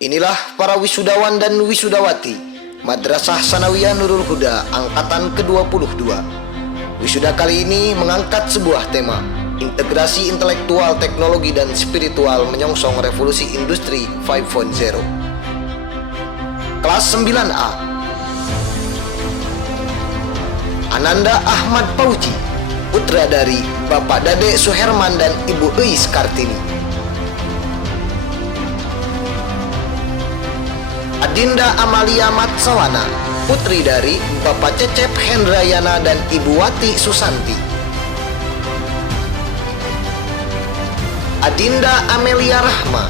Inilah para wisudawan dan wisudawati Madrasah Sanawiyah Nurul Huda angkatan ke-22. Wisuda kali ini mengangkat sebuah tema, integrasi intelektual, teknologi, dan spiritual menyongsong revolusi industri 5.0. Kelas 9A, Ananda Ahmad Pauji, putra dari Bapak Dade Suherman dan Ibu Eis Kartini. Adinda Amalia Matsawana, putri dari Bapak Cecep Hendrayana dan Ibu Wati Susanti. Adinda Amelia Rahma,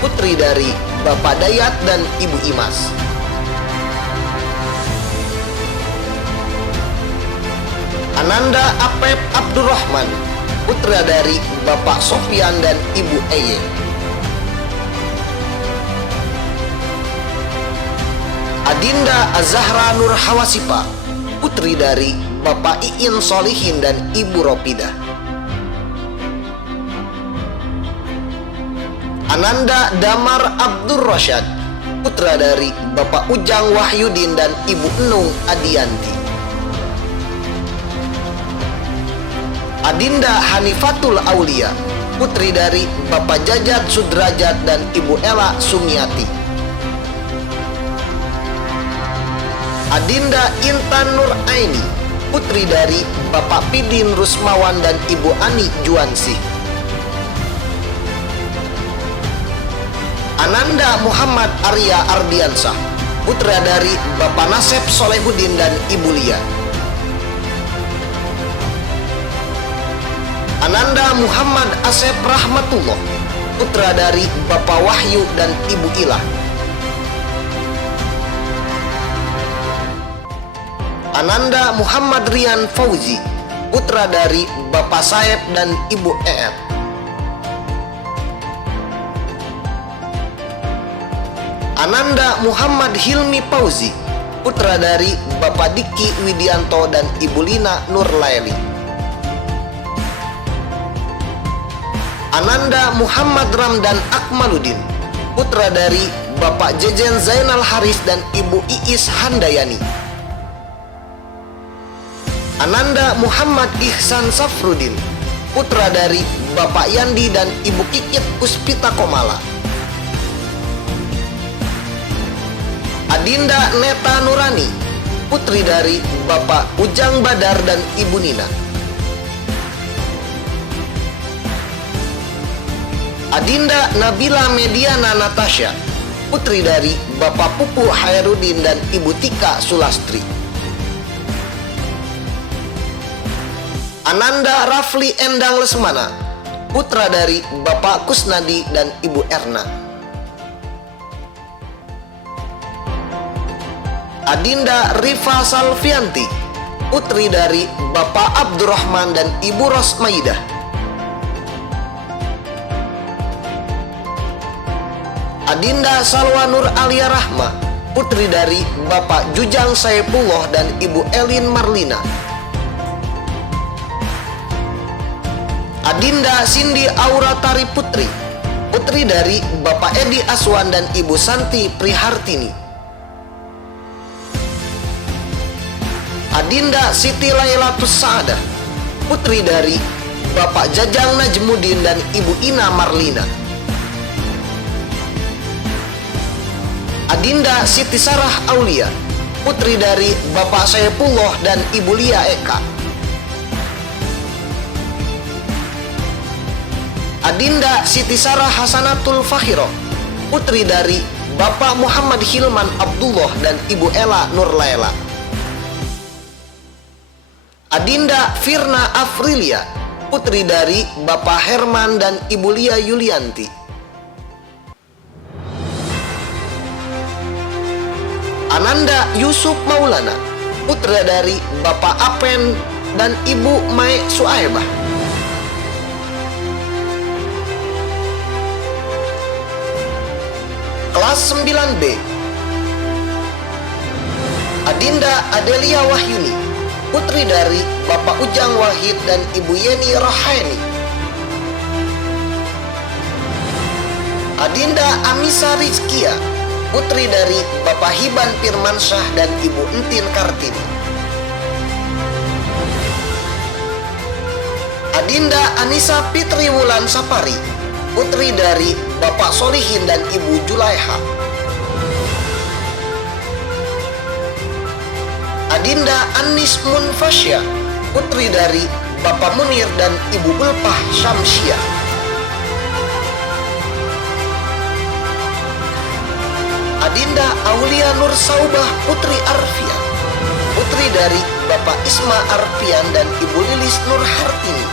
putri dari Bapak Dayat dan Ibu Imas. Ananda Apep Abdurrahman, putra dari Bapak Sofyan dan Ibu Eye. Adinda Azahra Nur Hawasipa, putri dari Bapak Iin Solihin dan Ibu Ropidah. Ananda Damar Abdur Rasyad, putra dari Bapak Ujang Wahyudin dan Ibu Enung Adianti. Adinda Hanifatul Aulia, putri dari Bapak Jajat Sudrajat dan Ibu Ela Sumiati. Adinda Intan Nur Aini, putri dari Bapak Pidin Rusmawan dan Ibu Ani Juansih. Ananda Muhammad Arya Ardiansah, putra dari Bapak Nasep Solehudin dan Ibu Lia. Ananda Muhammad Asep Rahmatullah, putra dari Bapak Wahyu dan Ibu Ilah. Ananda Muhammad Rian Fauzi, putra dari Bapak Saeb dan Ibu Eet. Ananda Muhammad Hilmi Fauzi, putra dari Bapak Diki Widianto dan Ibu Lina Nurlaili. Ananda Muhammad Ramdan Akmaludin, putra dari Bapak Jejen Zainal Haris dan Ibu Iis Handayani. Ananda Muhammad Ihsan Safrudin, putra dari Bapak Yandi dan Ibu Kikit Puspita Komala. Adinda Neta Nurani, putri dari Bapak Ujang Badar dan Ibu Nina. Adinda Nabila Mediana Natasha, putri dari Bapak Pupu Hairudin dan Ibu Tika Sulastri. Ananda Rafli Endang Lesmana, putra dari Bapak Kusnadi dan Ibu Erna. Adinda Rifa Salvianti, putri dari Bapak Abdurrahman dan Ibu Rosmaidah. Adinda Salwa Nur Alia Rahma, putri dari Bapak Jujang Saepullah dan Ibu Elin Marlina. Adinda Cindy Auratari Putri, putri dari Bapak Edi Aswan dan Ibu Santi Prihartini. Adinda Siti Lailatus Saadah, putri dari Bapak Jajang Najmudin dan Ibu Ina Marlina. Adinda Siti Sarah Aulia, putri dari Bapak Saepullah dan Ibu Lia Eka. Adinda Siti Sarah Hasanatul Fakhiro, putri dari Bapak Muhammad Hilman Abdullah dan Ibu Ela Nurlaila. Adinda Firna Afrilia, putri dari Bapak Herman dan Ibu Lia Yulianti. Ananda Yusuf Maulana, putra dari Bapak Apen dan Ibu Mae Suaibah. Kelas 9B, Adinda Adelia Wahyuni, putri dari Bapak Ujang Wahid dan Ibu Yeni Rohaini. Adinda Amisa Rizkia, putri dari Bapak Hiban Firmansyah dan Ibu Entin Kartini. Adinda Anissa Fitri Wulan Sapari, putri dari Bapak Solihin dan Ibu Julaiha. Adinda Anis Munfasya, putri dari Bapak Munir dan Ibu Bulpah Syamsiah. Adinda Aulia Nur Saubah putri Arfian, putri dari Bapak Isma Arfian dan Ibu Lilis Nur Hartini.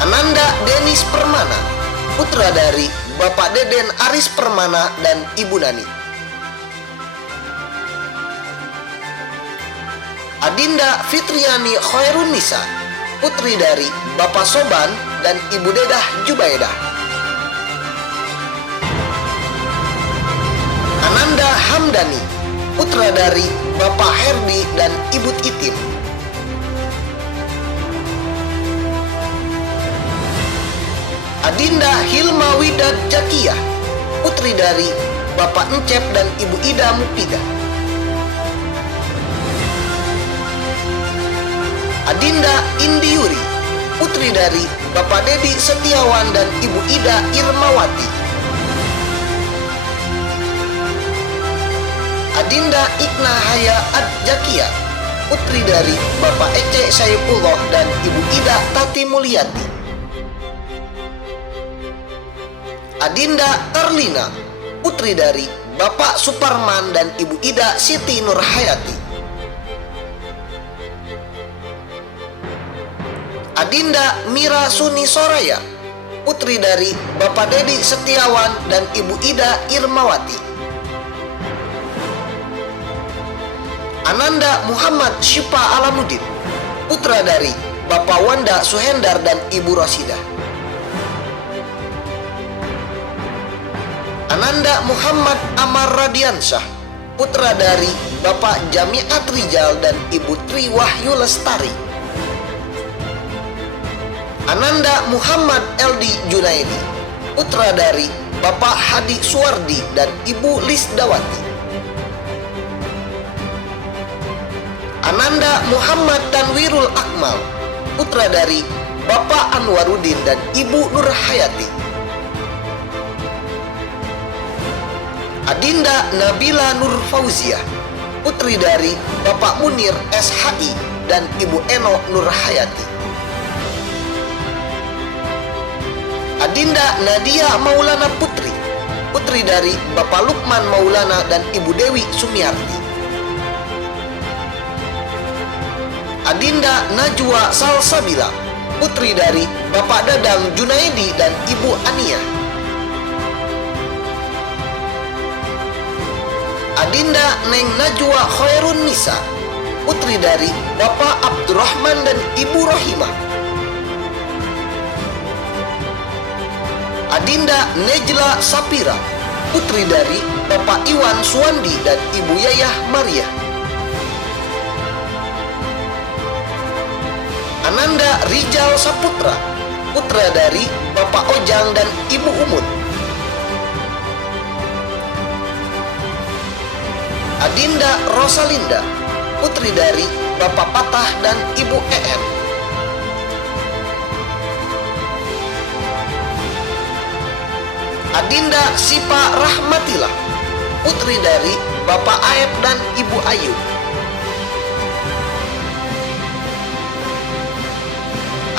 Ananda Denis Permana, putra dari Bapak Deden Aris Permana dan Ibu Nani. Adinda Fitriani Khairun Nisa, putri dari Bapak Soban dan Ibu Dedah Jubaidah. Ananda Hamdani, putra dari Bapak Herdi dan Ibu Itim. Adinda Hilma Widad Jakiyah, putri dari Bapak Encep dan Ibu Ida Mupida. Adinda Indi Yuri, putri dari Bapak Dedi Setiawan dan Ibu Ida Irmawati. Adinda Ikna Haya Ad Jakiyah, putri dari Bapak Ece Saifullah dan Ibu Ida Tati Mulyati. Adinda Erlina, putri dari Bapak Suparman dan Ibu Ida Siti Nurhayati. Adinda Mira Suni Soraya, putri dari Bapak Dedi Setiawan dan Ibu Ida Irmawati. Ananda Muhammad Syifa Alamuddin, putra dari Bapak Wanda Suhendar dan Ibu Rosidah. Ananda Muhammad Amar Radiansyah, putra dari Bapak Jamiat Rijal dan Ibu Tri Wahyu Lestari. Ananda Muhammad Eldi Junaidi, putra dari Bapak Hadi Suwardi dan Ibu Lisdawati. Ananda Muhammad Tanwirul Akmal, putra dari Bapak Anwaruddin dan Ibu Nurhayati. Adinda Nabila Nur Fauziah, putri dari Bapak Munir SHI dan Ibu Eno Nurhayati. Adinda Nadia Maulana Putri, putri dari Bapak Lukman Maulana dan Ibu Dewi Sumiarti. Adinda Najwa Salsabila, putri dari Bapak Dadang Junaidi dan Ibu Ania. Adinda Neng Najwa Khairun Nisa, putri dari Bapak Abdurrahman dan Ibu Rohimah. Adinda Nejla Sapira, putri dari Bapak Iwan Suwandi dan Ibu Yayah Maria. Ananda Rijal Saputra, putra dari Bapak Ojang dan Ibu Umut. Adinda Rosalinda, putri dari Bapak Patah dan Ibu EM. Adinda Sipa Rahmatillah, putri dari Bapak Aep dan Ibu Ayu.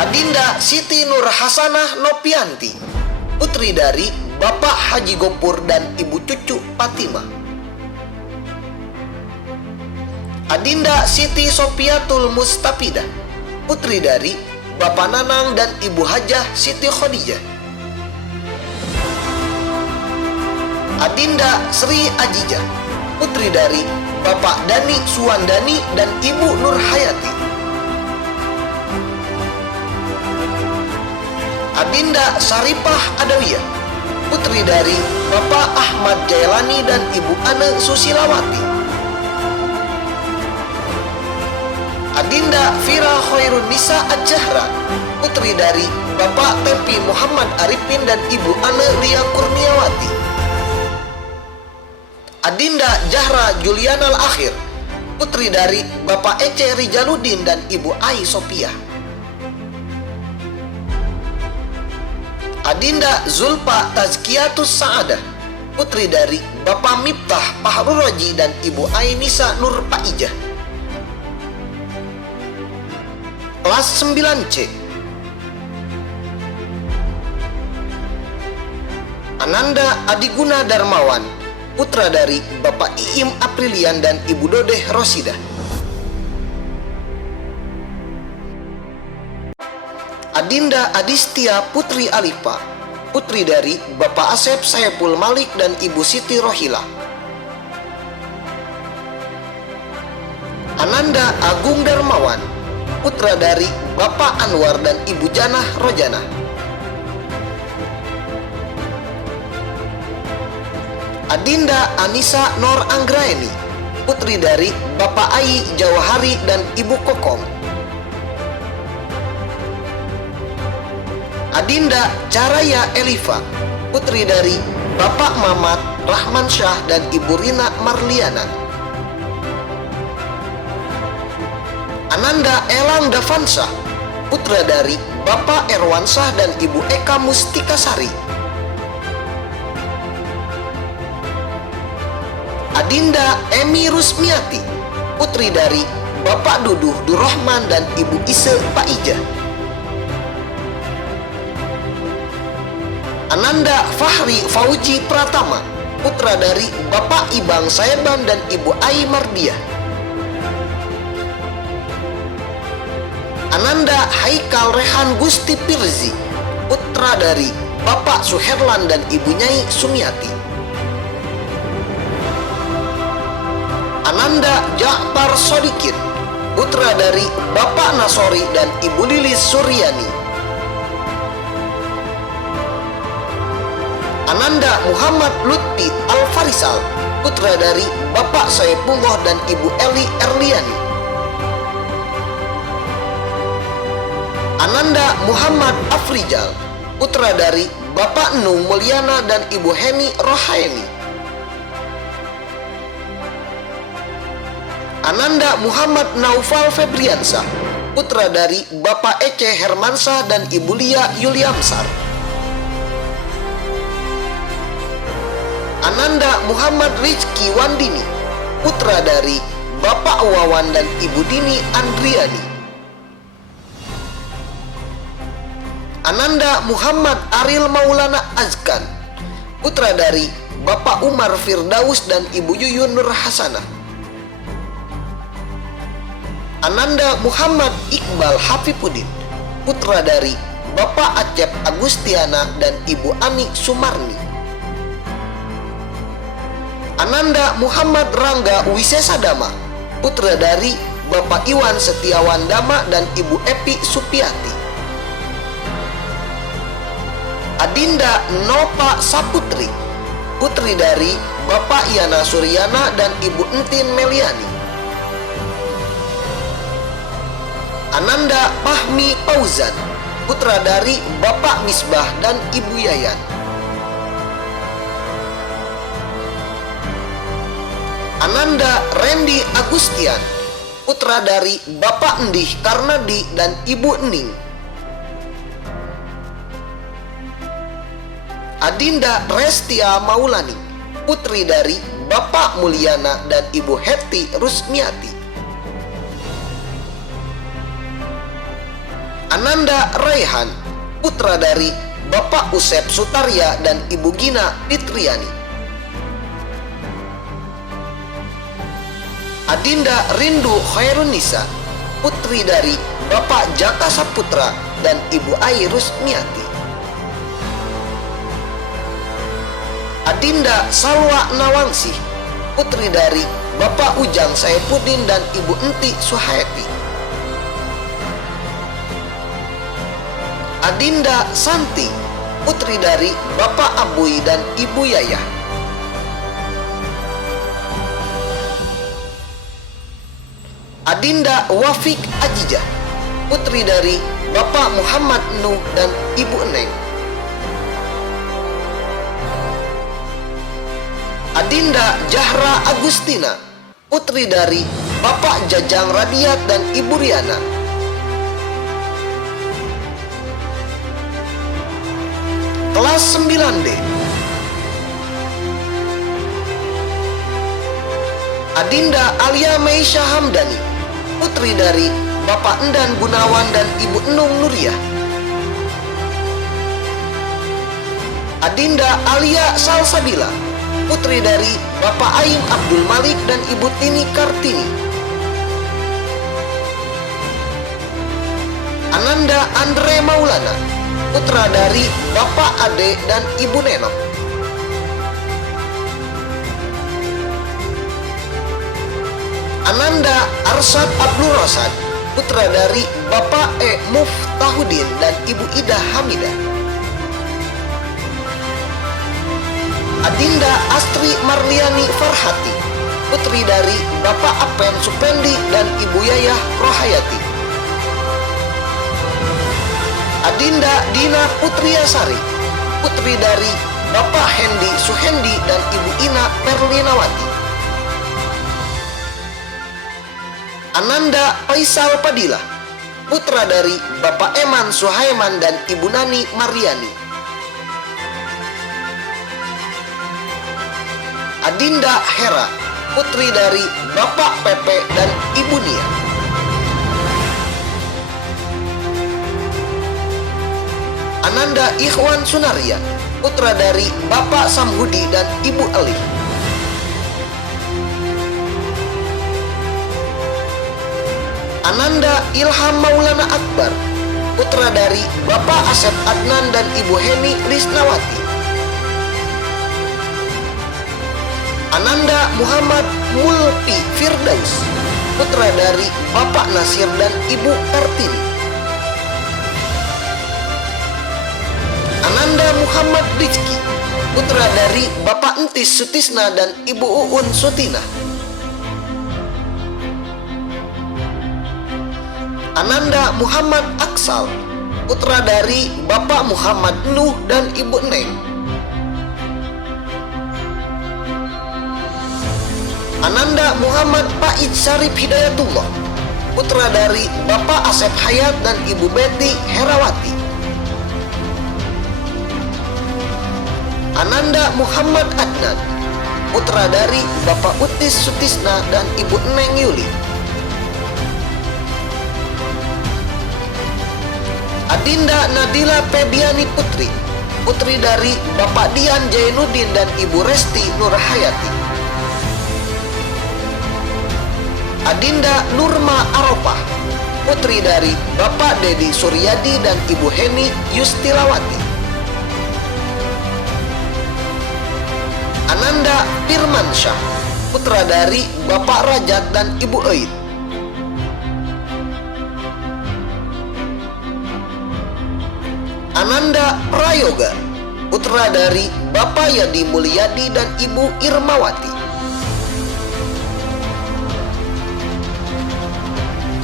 Adinda Siti Nur Hasanah Nopianti, putri dari Bapak Haji Gopur dan Ibu Cucu Fatimah. Adinda Siti Sopiatul Mustafidah, putri dari Bapak Nanang dan Ibu Hajah Siti Khadijah. Adinda Sri Ajijah, putri dari Bapak Dani Suwandani dan Ibu Nurhayati. Adinda Saripah Adawiyah, putri dari Bapak Ahmad Jailani dan Ibu Ane Susilawati. Adinda Fira Khairun Nisa Ad-Jahra, putri dari Bapak Tepi Muhammad Arifin dan Ibu Ane Lia Kurniawati. Adinda Jahra Juliana Al-Akhir, putri dari Bapak Ece Rijaluddin dan Ibu Ai Sopiah. Adinda Zulfa Tazkiyatus Sa'adah, putri dari Bapak Miftah Pahrul Roji dan Ibu Ainisa Nur Paijah. Kelas 9C. Ananda Adiguna Darmawan, putra dari Bapak Iim Aprilian dan Ibu Dodeh Rosidah. Adinda Adistia Putri Alifa, putri dari Bapak Asep Saepul Malik dan Ibu Siti Rohila. Ananda Agung Darmawan, putra dari Bapak Anwar dan Ibu Janah Rojana. Adinda Anissa Nor Anggraeni, putri dari Bapak Ai Jawahari dan Ibu Kokom. Adinda Caraya Eliva, putri dari Bapak Mamat Rahman Syah dan Ibu Rina Marliana. Ananda Elang Davansa, putra dari Bapak Erwansah dan Ibu Eka Mustikasari. Adinda Emi Rusmiati, putri dari Bapak Duduh Durrahman dan Ibu Ise Paijah. Ananda Fahri Fauji Pratama, putra dari Bapak Ibang Saeban dan Ibu Ai Mardiah. Ananda Haikal Rehan Gusti Pirzi, putra dari Bapak Suherlan dan Ibu Nyai Sumiati. Ananda Ja'far Sodikin, putra dari Bapak Nasori dan Ibu Lilis Suryani. Ananda Muhammad Lutfi Al-Farisal, putra dari Bapak Saepullah dan Ibu Eli Erliani. Ananda Muhammad Afrijal, putra dari Bapak Nung Mulyana dan Ibu Heni Rohaini. Ananda Muhammad Naufal Febriansah, putra dari Bapak Ece Hermansah dan Ibu Lia Yuliamsar. Ananda Muhammad Rizki Wandini, putra dari Bapak Wawan dan Ibu Dini Andriani. Ananda Muhammad Aril Maulana Azkan, putra dari Bapak Umar Firdaus dan Ibu Yuyun Nur Hasanah. Ananda Muhammad Iqbal Hafifuddin, putra dari Bapak Acep Agustiana dan Ibu Ani Sumarni. Ananda Muhammad Rangga Wisesadama, putra dari Bapak Iwan Setiawan Dama dan Ibu Epi Supiati. Adinda Nova Saputri, putri dari Bapak Yana Suryana dan Ibu Entin Meliani. Ananda Fahmi Fauzan, putra dari Bapak Misbah dan Ibu Yayan. Ananda Randy Agustian, putra dari Bapak Endih Karnadi dan Ibu Ening. Adinda Restia Maulani, putri dari Bapak Mulyana dan Ibu Heti Rusmiati. Ananda Raihan, putra dari Bapak Usep Sutarya dan Ibu Gina Fitriani. Adinda Rindu Khairunisa, putri dari Bapak Jaka Saputra dan Ibu Ai Rusmiati. Adinda Salwa Nawangsih, putri dari Bapak Ujang Saifuddin dan Ibu Enti Suhaiti. Adinda Santi, putri dari Bapak Abui dan Ibu Yayah. Adinda Wafik Ajijah, putri dari Bapak Muhammad Nuh dan Ibu Eneng. Adinda Jahra Agustina, putri dari Bapak Jajang Radiat dan Ibu Riana. Kelas 9D. Adinda Alia Meisha Hamdani, putri dari Bapak Endan Gunawan dan Ibu Enung Nuriyah. Adinda Alia Salsabila, putri dari Bapak Aim Abdul Malik dan Ibu Tini Kartini. Ananda Andre Maulana, putra dari Bapak Ade dan Ibu Nenok. Ananda Arsad Abdul Rosad, putra dari Bapak E Muftahudin dan Ibu Ida Hamidah. Adinda Astri Marliani Farhati, putri dari Bapak Apen Supendi dan Ibu Yayah Rohayati. Adinda Dina Putriasari, putri dari Bapak Hendi Suhendi dan Ibu Ina Perlinawati. Ananda Faisal Padilla, putra dari Bapak Eman Suhaiman dan Ibu Nani Mariani. Adinda Hera, putri dari Bapak Pepe dan Ibu Nia. Ananda Ikhwan Sunaria, putra dari Bapak Samhudi dan Ibu Alif. Ananda Ilham Maulana Akbar, putra dari Bapak Asep Adnan dan Ibu Heni Lisnawati. Ananda Muhammad Mulpi Firdaus, putra dari Bapak Nasir dan Ibu Kartini. Ananda Muhammad Rizki, putra dari Bapak Entis Sutisna dan Ibu Uun Sutina. Ananda Muhammad Aksal, putra dari Bapak Muhammad Nuh dan Ibu Neng. Ananda Muhammad Paid Syarif Hidayatullah, putra dari Bapak Asep Hayat dan Ibu Betty Herawati. Ananda Muhammad Adnan, putra dari Bapak Utis Sutisna dan Ibu Neng Yuli. Adinda Nadila Febiani Putri, putri dari Bapak Dian Jainuddin dan Ibu Resti Nurhayati. Adinda Nurma Arofah, putri dari Bapak Dedi Suryadi dan Ibu Heni Yustilawati. Ananda Firmansyah, putra dari Bapak Rajat dan Ibu Eid. Ananda Prayoga, putra dari Bapak Yadi Mulyadi dan Ibu Irmawati.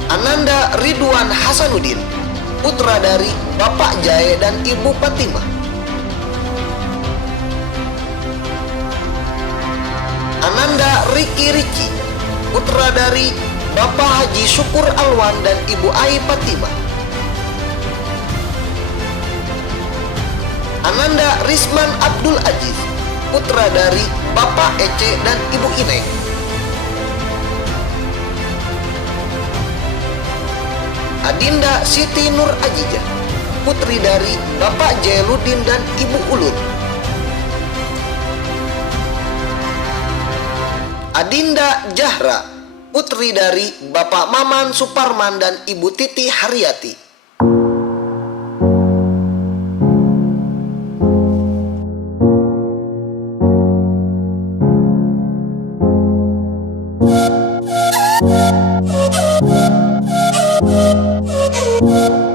Ananda Ridwan Hasanuddin, putra dari Bapak Jae dan Ibu Fatimah. Ananda Riki Riki, putra dari Bapak Haji Syukur Alwan dan Ibu Ai Fatimah. Ananda Risman Abdul Aziz, putra dari Bapak Ece dan Ibu Ineng. Adinda Siti Nur Ajijah, putri dari Bapak Jailuddin dan Ibu Ulun. Adinda Jahra, putri dari Bapak Maman Suparman dan Ibu Titi Haryati. Thank you.